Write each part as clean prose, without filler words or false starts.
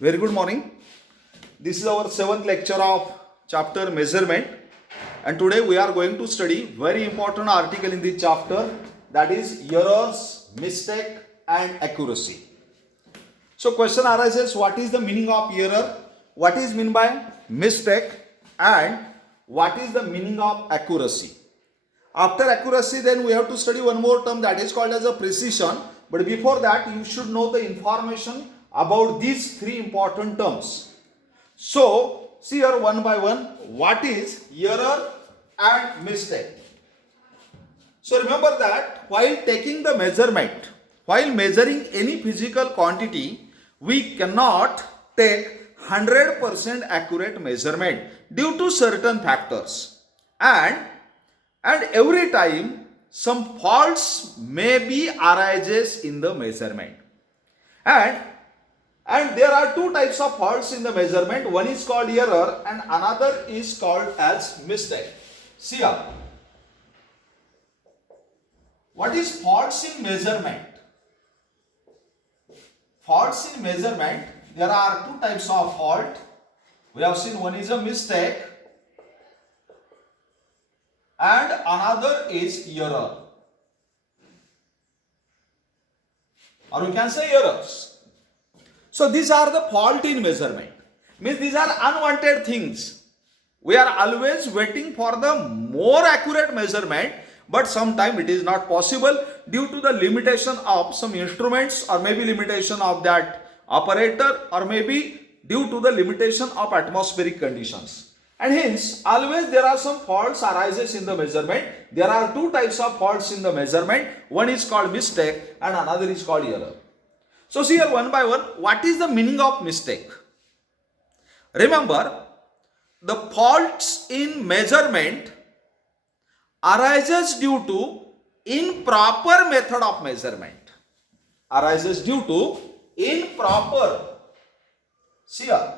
Very good morning. This is our seventh lecture of chapter measurement, and today we are going to study very important article in this chapter, that is errors, mistake and accuracy. So question arises, what is the meaning of error, what is meant by mistake, and what is the meaning of accuracy. After accuracy, then we have to study one more term that is called as a precision. But before that, you should know the information about these three important terms. So, see here one by one, what is error and mistake. So remember that while taking the measurement, while measuring any physical quantity, we cannot take 100% accurate measurement due to certain factors. And every time some faults may be arises in the measurement. And there are two types of faults in the measurement. One is called error and another is called as mistake. See here. What is faults in measurement? Faults in measurement, there are two types of fault. We have seen one is a mistake and another is error, or we can say errors. So these are the fault in measurement. Means these are unwanted things. We are always waiting for the more accurate measurement, but sometimes it is not possible due to the limitation of some instruments, or maybe limitation of that operator, or maybe due to the limitation of atmospheric conditions. And hence, always there are some faults arises in the measurement. There are two types of faults in the measurement. One is called mistake and another is called error. So see here one by one, what is the meaning of mistake? Remember, the faults in measurement arises due to improper method of measurement. Arises due to improper, see here,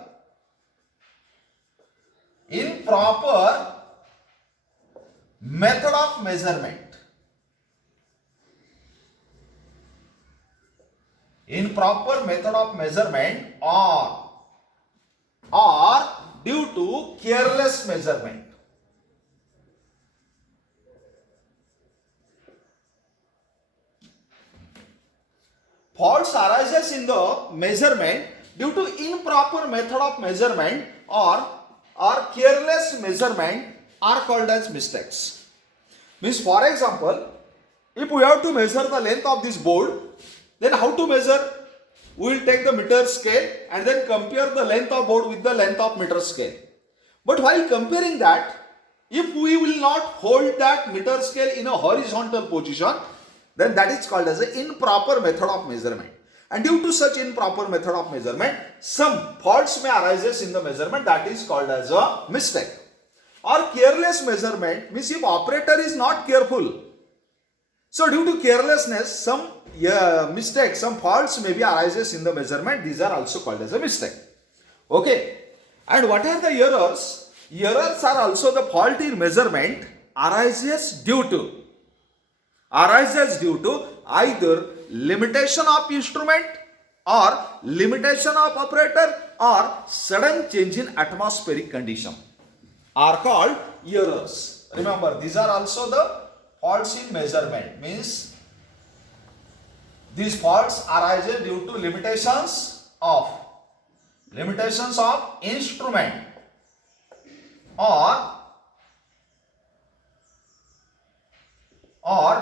improper method of measurement. Improper method of measurement or due to careless measurement. Faults arises in the measurement due to improper method of measurement or careless measurement are called as mistakes. Means, for example, if we have to measure the length of this board, then how to measure? We will take the meter scale and then compare the length of board with the length of meter scale. But while comparing that, if we will not hold that meter scale in a horizontal position, then that is called as an improper method of measurement. And due to such improper method of measurement, some faults may arise in the measurement, that is called as a mistake. Or careless measurement means if operator is not careful. So due to carelessness, some mistakes, some faults may be arises in the measurement. These are also called as a mistake. Okay. And what are the errors? Errors are also the fault in measurement arises due to either limitation of instrument or limitation of operator or sudden change in atmospheric condition are called errors. Remember, these are also the faults in measurement. Means these faults arise due to limitations of instrument or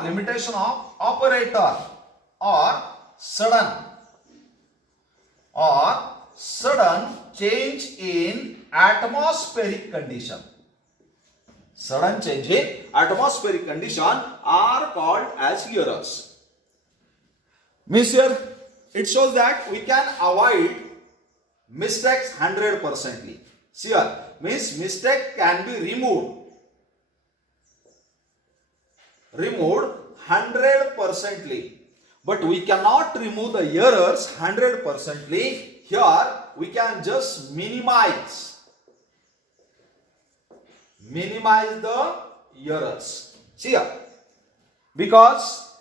limitation of operator or sudden change in atmospheric condition. Sudden change in atmospheric condition are called as errors. Means here it shows that we can avoid mistakes 100%. See here, means mistake can be removed 100%. But we cannot remove the errors 100%. Here we can just minimize the errors. See here, because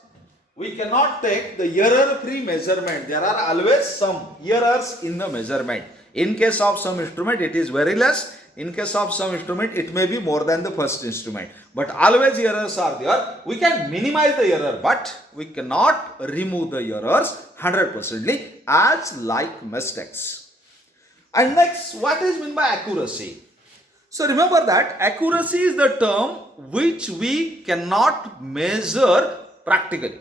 we cannot take the error-free measurement. There are always some errors in the measurement. In case of some instrument, it is very less. In case of some instrument, it may be more than the first instrument. But always errors are there. We can minimize the error, but we cannot remove the errors 100% as like mistakes. And next, what is meant by accuracy? So remember that accuracy is the term which we cannot measure practically.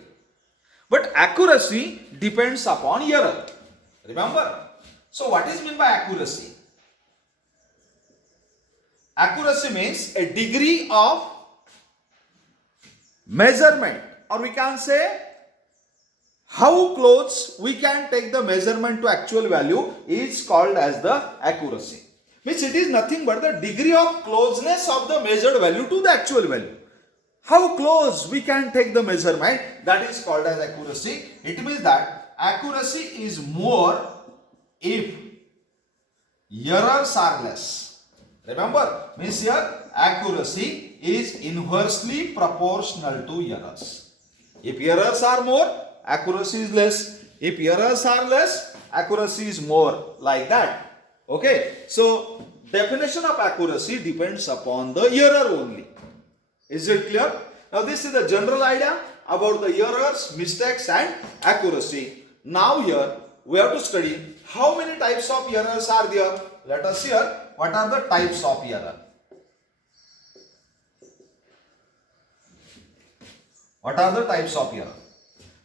But accuracy depends upon error. Remember? So what is meant by accuracy? Accuracy means a degree of measurement, or we can say how close we can take the measurement to actual value is called as the accuracy. Means it is nothing but the degree of closeness of the measured value to the actual value. How close we can take the measurement, that is called as accuracy. It means that accuracy is more if errors are less. Remember, means here accuracy is inversely proportional to errors. If errors are more, accuracy is less. If errors are less, accuracy is more, like that. Okay, so definition of accuracy depends upon the error only. Is it clear? Now this is the general idea about the errors, mistakes and accuracy. Now here we have to study how many types of errors are there. Let us hear what are the types of error. What are the types of error?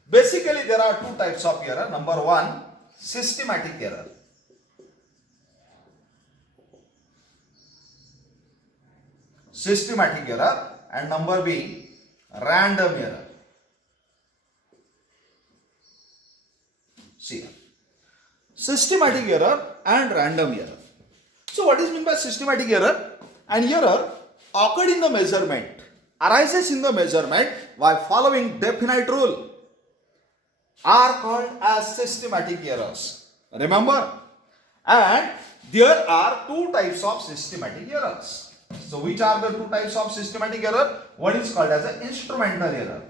Basically there are two types of error. Number one, systematic error. Systematic error, and number B, random error. See, systematic error and random error. So what is meant by systematic error? An error occurred in the measurement, arises in the measurement by following definite rule, are called as systematic errors. Remember? And there are two types of systematic errors. So which are the two types of systematic error? One is called as an instrumental error.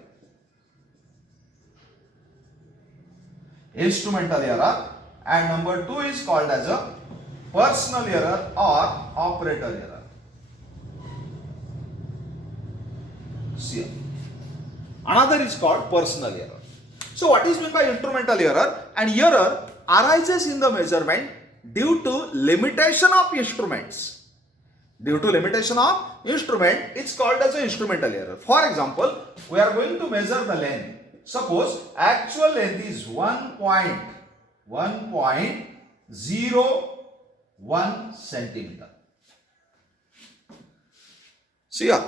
Instrumental error. And number two is called as a personal error or operator error. See, another is called personal error. So what is meant by instrumental error? An error arises in the measurement due to limitation of instruments. Due to limitation of instrument, it's called as an instrumental error. For example, we are going to measure the length. Suppose actual length is 1.01 centimeter. See here.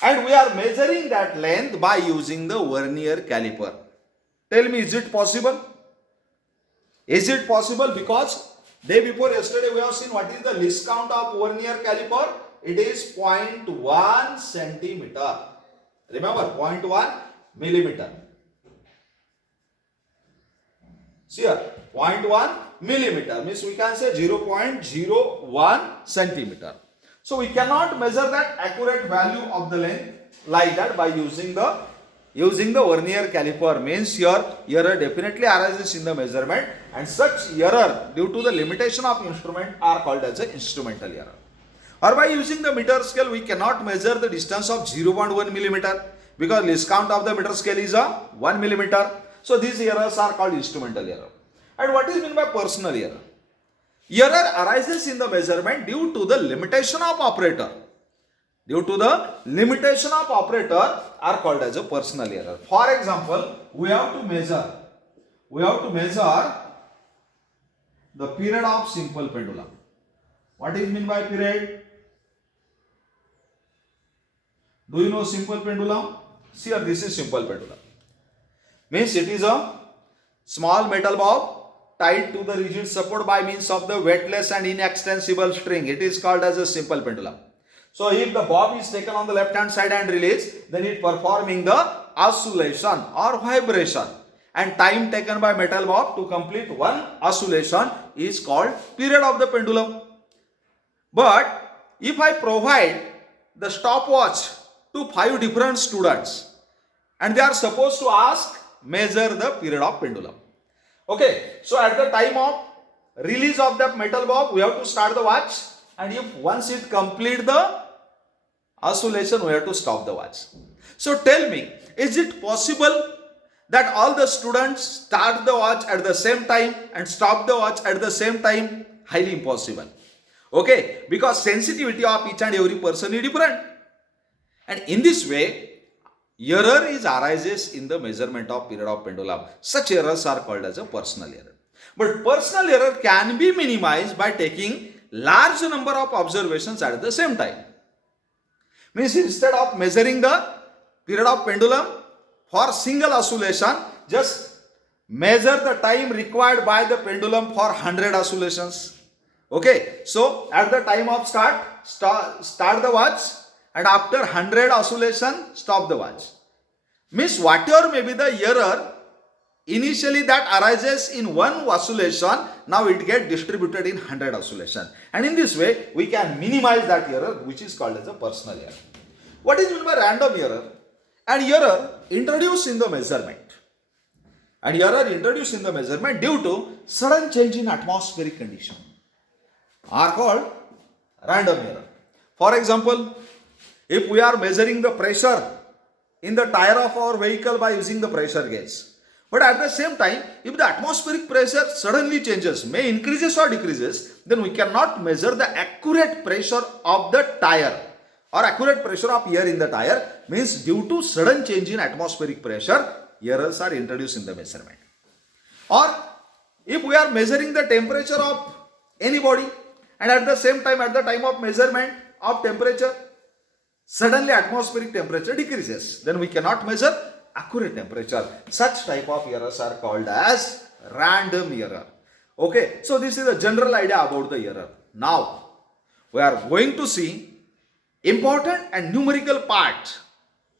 And we are measuring that length by using the vernier caliper. Tell me, is it possible? Is it possible? Because day before yesterday we have seen what is the least count of vernier caliper. It is 0.1 centimeter. Remember, 0.1 millimeter. See here, 0.1 millimeter means we can say 0.01 centimeter. So we cannot measure that accurate value of the length like that by using the vernier caliper. Means here error definitely arises in the measurement, and such error due to the limitation of instrument are called as an instrumental error. Or by using the meter scale, we cannot measure the distance of 0.1 millimeter because least count of the meter scale is a 1 millimeter. So these errors are called instrumental error. And what is meant by personal error? Error arises in the measurement due to the limitation of operator. Due to the limitation of operator are called as a personal error. For example, we have to measure the period of simple pendulum. What is meant by period? Do you know simple pendulum? See here, this is simple pendulum. Means it is a small metal bob tied to the rigid support by means of the weightless and inextensible string. It is called as a simple pendulum. So if the bob is taken on the left hand side and released, then it performing the oscillation or vibration, and time taken by metal bob to complete one oscillation is called period of the pendulum. But if I provide the stopwatch to 5 different students and they are supposed to ask measure the period of pendulum. Okay, so at the time of release of the metal bob, we have to start the watch, and if once it complete the oscillation, we have to stop the watch. So tell me, is it possible that all the students start the watch at the same time and stop the watch at the same time? Highly impossible. Okay, because sensitivity of each and every person is different. And in this way, error arises in the measurement of period of pendulum. Such errors are called as a personal error. But personal error can be minimized by taking large number of observations at the same time. Means instead of measuring the period of pendulum for single oscillation, just measure the time required by the pendulum for 100 oscillations. Okay, so at the time of start the watch, and after 100 oscillation, stop the watch. Means whatever may be the error initially that arises in one oscillation, now it gets distributed in 100 oscillation. And in this way, we can minimize that error, which is called as a personal error. What is meant by random error? An error introduced in the measurement. An error introduced in the measurement due to sudden change in atmospheric condition are called random error. For example, if we are measuring the pressure in the tire of our vehicle by using the pressure gauge, but at the same time, if the atmospheric pressure suddenly changes, may increases or decreases, then we cannot measure the accurate pressure of the tire or accurate pressure of air in the tire. Means due to sudden change in atmospheric pressure, errors are introduced in the measurement. Or if we are measuring the temperature of any body, and at the same time, at the time of measurement of temperature, suddenly atmospheric temperature decreases, then we cannot measure accurate temperature. Such type of errors are called as random error. Okay, so this is a general idea about the error. Now, we are going to see important and numerical part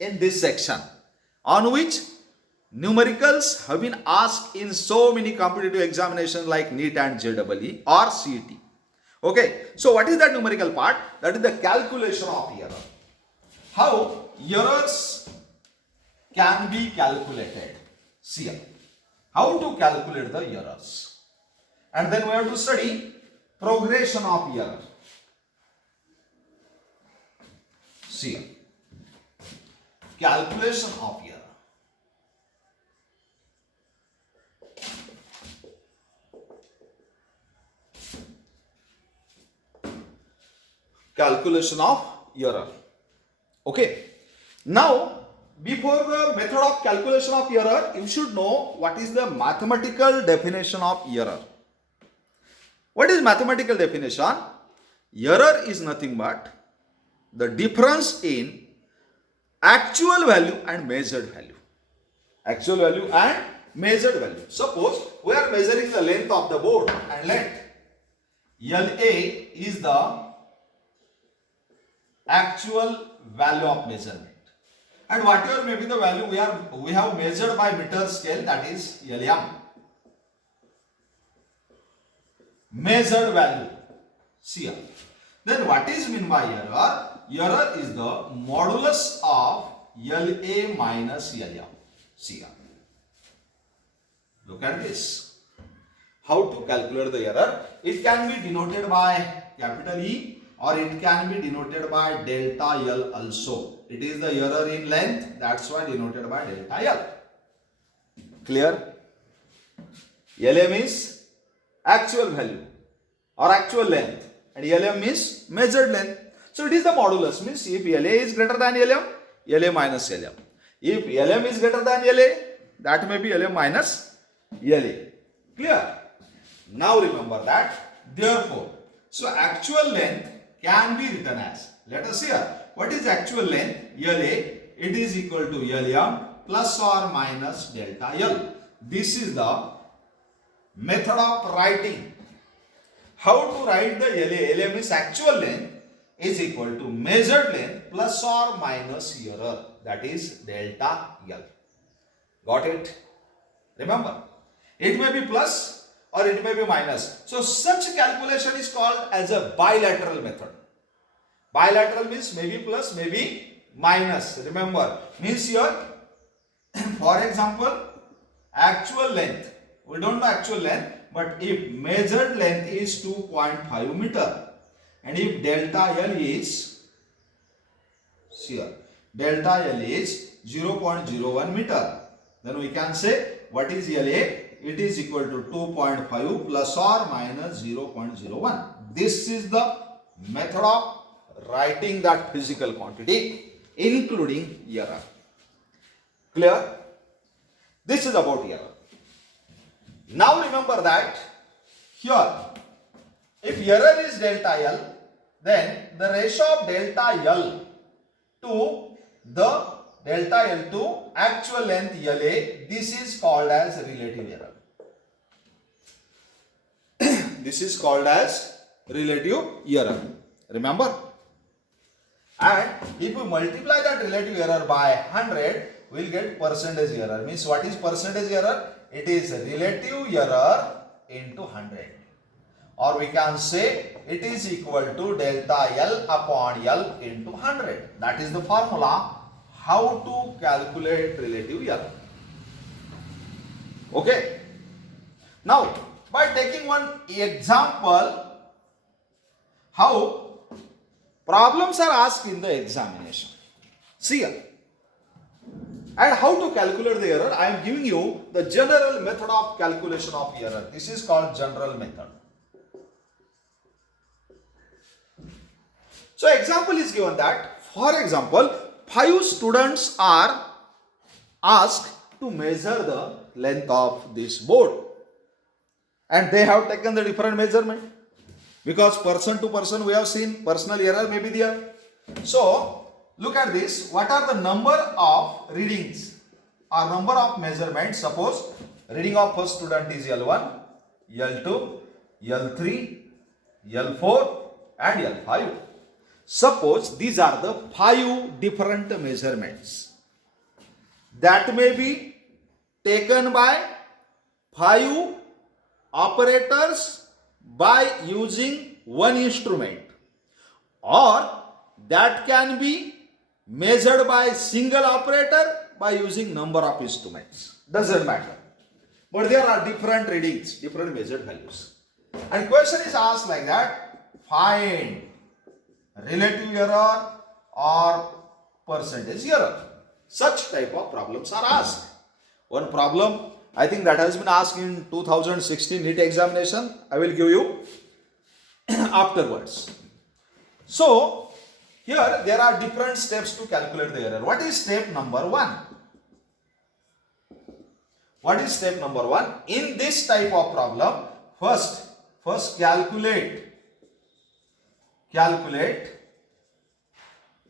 in this section, on which numericals have been asked in so many competitive examinations like NEET and JEE or CET. Okay, so what is that numerical part? That is the calculation of error. How errors can be calculated. See how to calculate the errors. And then we have to study progression of error. See, calculation of error. Calculation of error. Okay. Now, before the method of calculation of error, you should know what is the mathematical definition of error. What is mathematical definition? Error is nothing but the difference in actual value and measured value. Actual value and measured value. Suppose we are measuring the length of the board, and length LA is the actual value of measurement, and whatever may be the value we have measured by meter scale, that is LM. Measured value CR. Then what is meant by error? Error is the modulus of LA minus LM CR. Look at this. How to calculate the error? It can be denoted by capital E, or it can be denoted by delta L also. It is the error in length, that's why denoted by delta L. Clear? LM is actual value or actual length, and LM is measured length. So it is the modulus, means if LA is greater than LM, LA minus LM. If LM is greater than LA, that may be LM minus LA. Clear? Now remember that. Therefore, so actual length can be written as, let us hear, what is actual length? LA, it is equal to LM plus or minus delta L. This is the method of writing. How to write the LA? LM is actual length is equal to measured length plus or minus error, that is delta L. Got it? Remember, it may be plus or it may be minus. So such calculation is called as a bilateral method. Bilateral means maybe plus, maybe minus. Remember, means here, for example, actual length, we don't know actual length, but if measured length is 2.5 meter and if delta L is, here, delta L is 0.01 meter, then we can say what is LA? It is equal to 2.5 plus or minus 0.01. This is the method of writing that physical quantity including error. Clear? This is about error. Now remember that here, if error is delta L, then the ratio of delta L to the delta L to actual length LA, this is called as relative error. This is called as relative error. Remember? And if we multiply that relative error by 100, we will get percentage error. Means what is percentage error? It is relative error into 100. Or we can say it is equal to delta L upon L into 100. That is the formula how to calculate relative error. Okay. Now, by taking one example, how problems are asked in the examination. See here. And how to calculate the error, I am giving you the general method of calculation of error. This is called general method. So example is given that, for example, 5 students are asked to measure the length of this board. And they have taken the different measurement. Because person to person we have seen personal error may be there. So look at this. What are the number of readings or number of measurements? Suppose reading of first student is L1, L2, L3, L4 and L5. Suppose these are the 5 different measurements that may be taken by 5 operators by using one instrument, or that can be measured by single operator by using number of instruments. Doesn't matter. But there are different readings, different measured values. And question is asked like that, find relative error or percentage error. Such type of problems are asked. One problem, I think that has been asked in 2016 NEET examination. I will give you afterwards. So, here there are different steps to calculate the error. What is step number 1? What is step number 1? In this type of problem, first calculate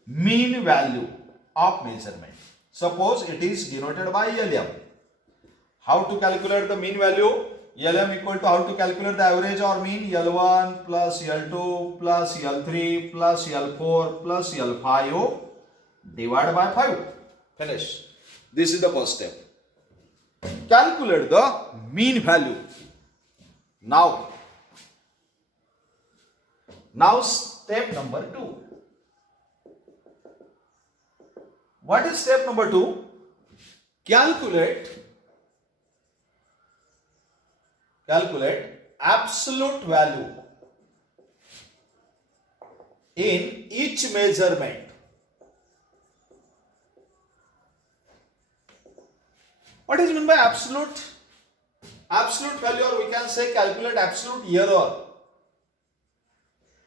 mean value of measurement. Suppose it is denoted by LM. How to calculate the mean value? LM equal to, how to calculate the average or mean? L1 plus L2 plus L3 plus L4 plus L5 divided by 5. Finish. This is the first step. Calculate the mean value. Now step number 2. What is step number 2? Calculate absolute value in each measurement. What is meant by absolute value, or we can say calculate absolute error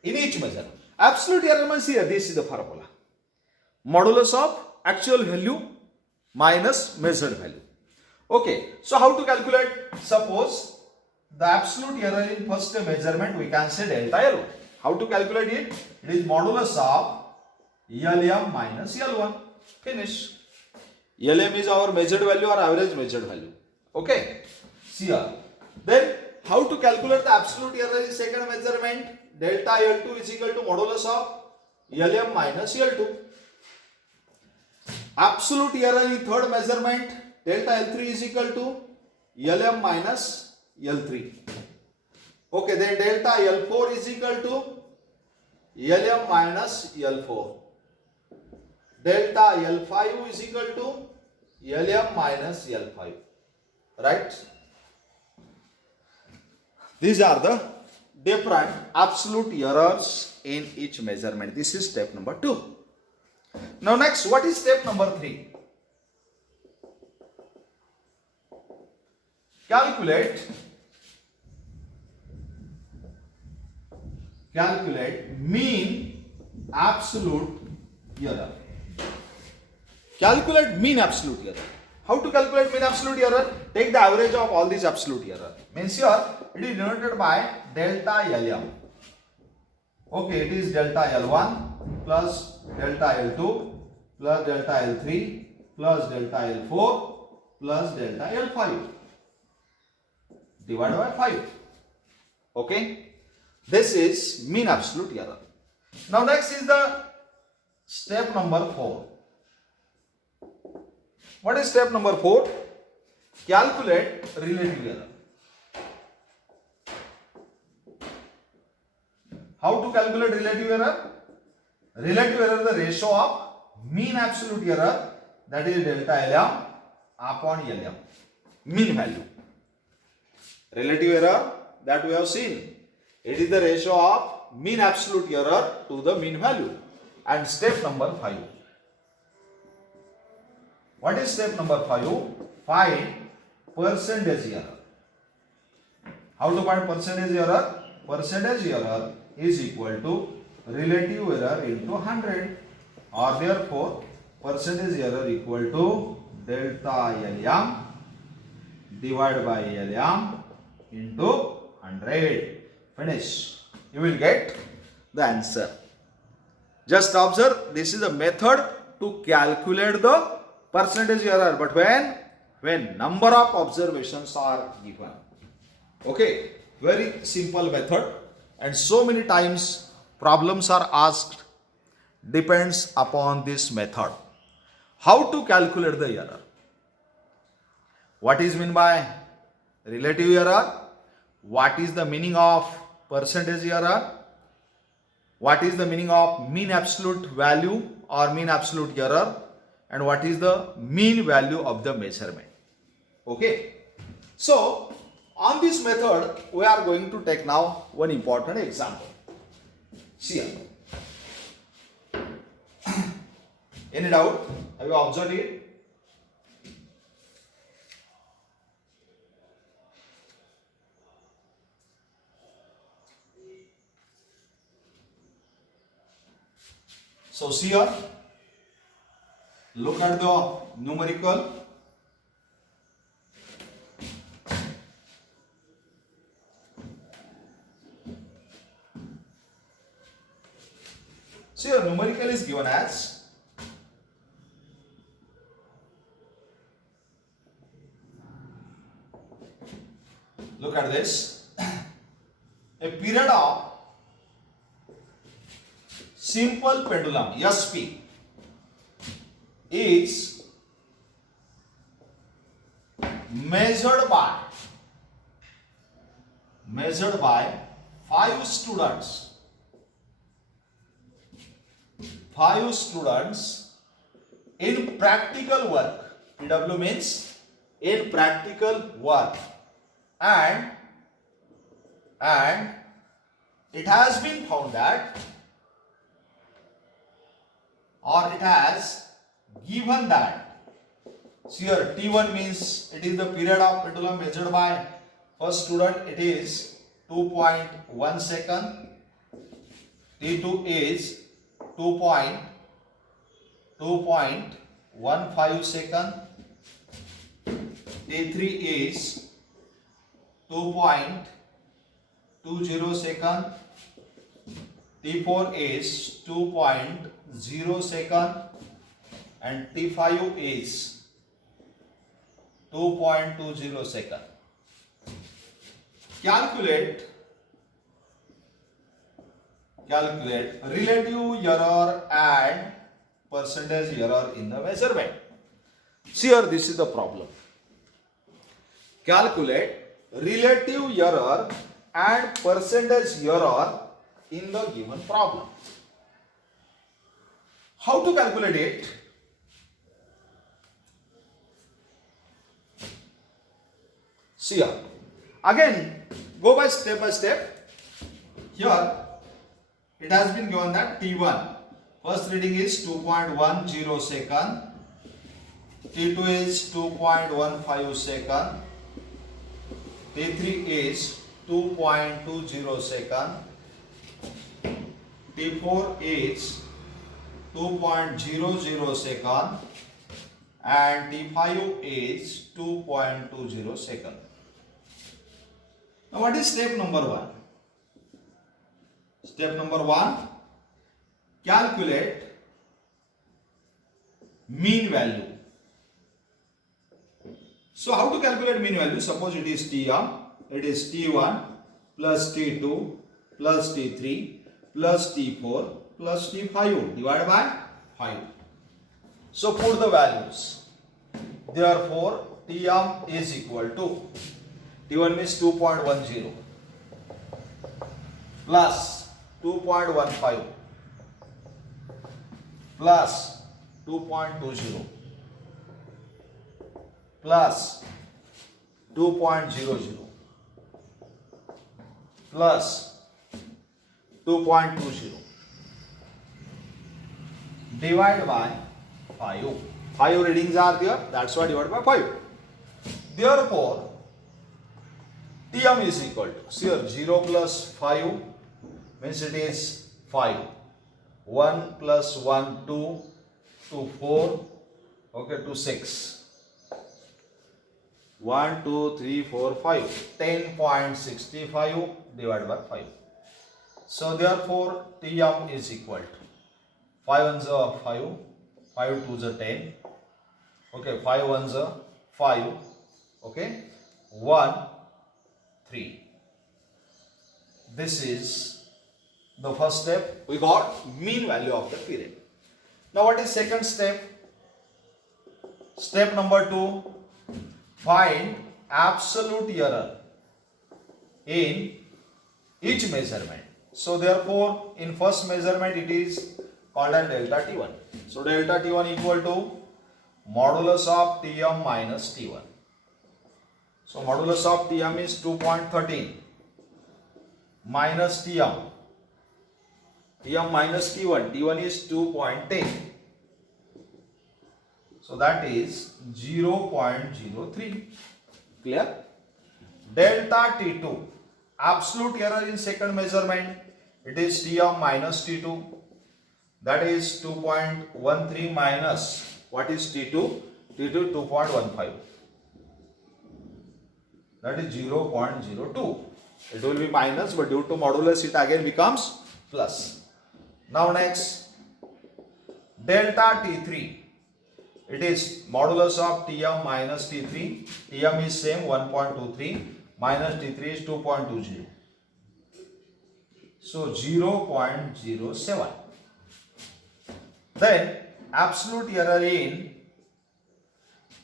in each measurement. Absolute error means here, this is the formula. Modulus of actual value minus measured value. Okay, so how to calculate? Suppose the absolute error in first measurement, we can say delta L1. How to calculate it? It is modulus of LM minus L1. Finish. LM is our measured value or average measured value. Okay. See here. Then how to calculate the absolute error in second measurement? Delta L2 is equal to modulus of LM minus L2. Absolute error in third measurement, delta L3 is equal to LM minus L3. Okay, then delta L4 is equal to LM minus L4. Delta L5 is equal to LM minus L5. right? These are the different absolute errors in each measurement. This is step number 2. Now next, what is step number 3? Calculate mean absolute error. Calculate mean absolute error. How to calculate mean absolute error? Take the average of all these absolute error. Means here it is denoted by delta LM. Okay, it is delta L1 plus delta L2 plus delta L3 plus delta L4 plus delta L5 divided by 5. Okay, this is mean absolute error. Now next is the step number 4. What is step number 4? Calculate relative error. How to calculate relative error? Relative error is the ratio of mean absolute error, that is delta LM upon LM, mean value. Relative error that we have seen, it is the ratio of mean absolute error to the mean value. And step number 5. What is step number 5? Find percentage error. How to find percentage error? Percentage error is equal to relative error into 100, or therefore percentage error equal to delta LM divided by LM into 100. Finish. You will get the answer. Just observe, this is a method to calculate the percentage error, but when number of observations are given. Okay, very simple method, and so many times problems are asked depends upon this method. How to calculate the error? What is meant by relative error? What is the meaning of percentage error? What is the meaning of mean absolute value or mean absolute error? And what is the mean value of the measurement? Okay. So, on this method, we are going to take now one important example. See here. Any doubt? Have you observed it? So see here, look at the numerical. So your numerical is given as look at this, a period of simple pendulum SP is measured by 5 students. 5 students in practical work. PW means in practical work, and it has been found that, or it has given that, so here T1 means it is the period of pendulum measured by first student, it is 2.1 second. T2 is 2.15 second. T3 is 2.20 second. T4 is 2.0 second, and T5 is 2.20 second. Calculate relative error and percentage error in the measurement. See here, this is the problem. Calculate relative error and percentage error in the given problem. How to calculate it? See here. Again, go by step. Here, it has been given that T1. First reading is 2.10 second. T2 is 2.15 second. T3 is 2.20 second. T4 is 2.00 second. And T5 is 2.20 second. Now what is step number 1? Step number 1, calculate mean value. So how to calculate mean value? Suppose it is Tm, it is T1 plus T2 plus T3 plus T4 plus T5 divided by 5. So put the values. Therefore, Tm is equal to T1 means 2.10 plus 2.15 plus 2.20 plus 2.00 plus 2.20 divided by 5. 5 readings are there, that's why divided by 5. Therefore, Tm is equal to, see here, 0 plus 5 means it is 5. 1 plus 1, 2, 2, 4, okay, to 6. 1, 2, 3, 4, 5. 10.65 divided by 5. So therefore, Tm is equal to 5 ones are 5, 5 twos are 10, okay, 5 ones are 5, okay, 1, 3. This is the first step. We got mean value of the period. Now what is second step? Step number 2, find absolute error in each measurement. So therefore, in first measurement it is called as delta T1. So delta T1 equal to modulus of Tm minus T1. So modulus of Tm is 2.13 minus Tm. Tm minus T1. T1 is 2.10. So that is 0.03. Clear? Delta T2. Absolute error in second measurement. It is Tm minus T2. That is 2.13 minus, what is T2? T2 2.15. That is 0.02. It will be minus, but due to modulus it again becomes plus. Now next, delta T3. It is modulus of Tm minus T3. Tm is same 1.23 minus T3 is 2.20. So 0.07. Then absolute error in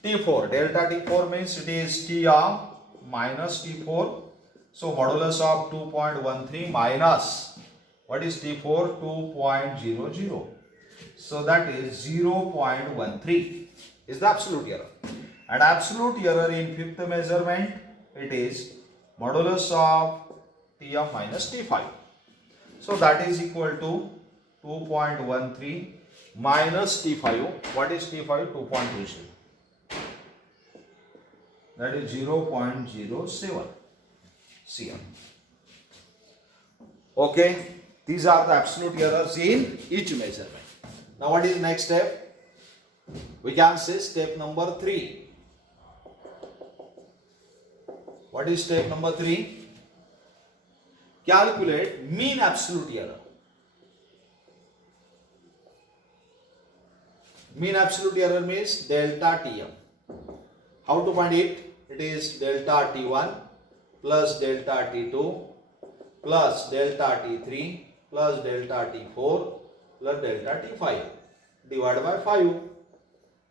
T4. Delta T4 means it is Tm minus T4. So modulus of 2.13 minus, what is T4? 2.00. So that is 0.13 is the absolute error. And absolute error in fifth measurement, it is modulus of Tm minus T5. So that is equal to 2.13 minus T5. What is T5? 2.20. That is 0.07. See here. Okay. These are the absolute errors in each measurement. Now what is next step? We can say step number 3. What is step number 3? Calculate mean absolute error. Mean absolute error means delta Tm. How to find it? It is delta T1 plus delta T2 plus delta T3 plus delta T4 plus delta T5 divided by 5.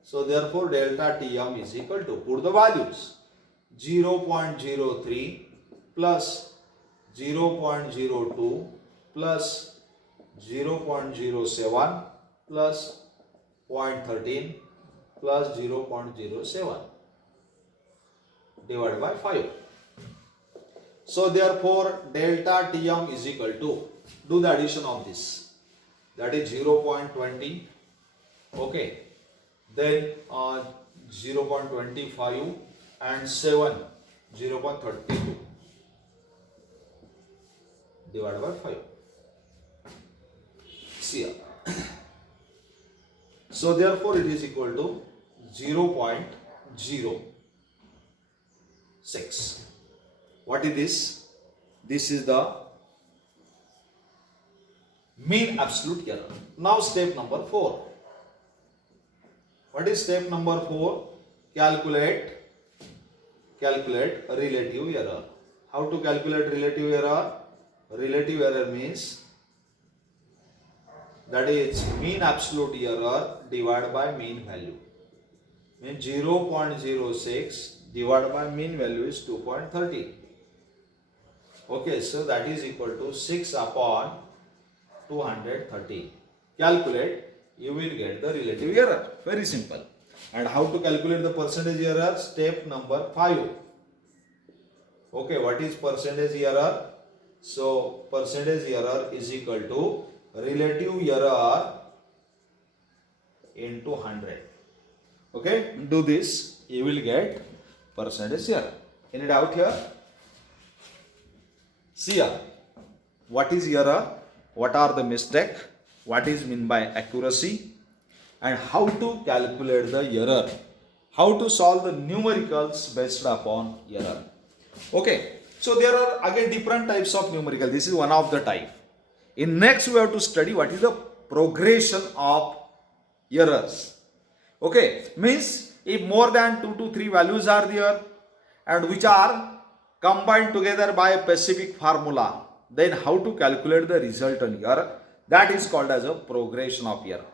So therefore delta Tm is equal to, put the values, 0.03 plus 0.02 plus 0.07 plus 0.13 plus 0.07 divided by 5. So therefore delta Tm is equal to, do the addition of this, that is 0.20, okay, then 0.25 and 7, 0.32 divided by 5. See here. So therefore it is equal to 0.06. What is this? This is the mean absolute error. Now step number 4. What is step number 4? Calculate relative error. How to calculate relative error? Relative error means that is mean absolute error divided by mean value. Means 0.06 divided by mean value is 2.30. Okay, so that is equal to 6 upon 230. Calculate, you will get the relative error. Very simple. And how to calculate the percentage error? Step number 5. Okay, what is percentage error? So percentage error is equal to relative error into 100. Okay, do this, you will get percentage error. Any doubt here? See here, what is error? What are the mistake? What is meant by accuracy? And how to calculate the error? How to solve the numericals based upon error? Okay, so there are again different types of numerical. This is one of the type. In next we have to study what is the progression of errors. Okay, means if more than 2 to 3 values are there and which are combined together by a specific formula, then how to calculate the resultant error? That is called as a progression of error.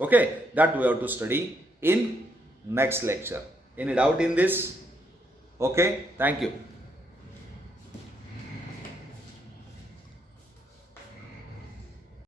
Okay, that we have to study in next lecture. Any doubt in this? Okay, thank you.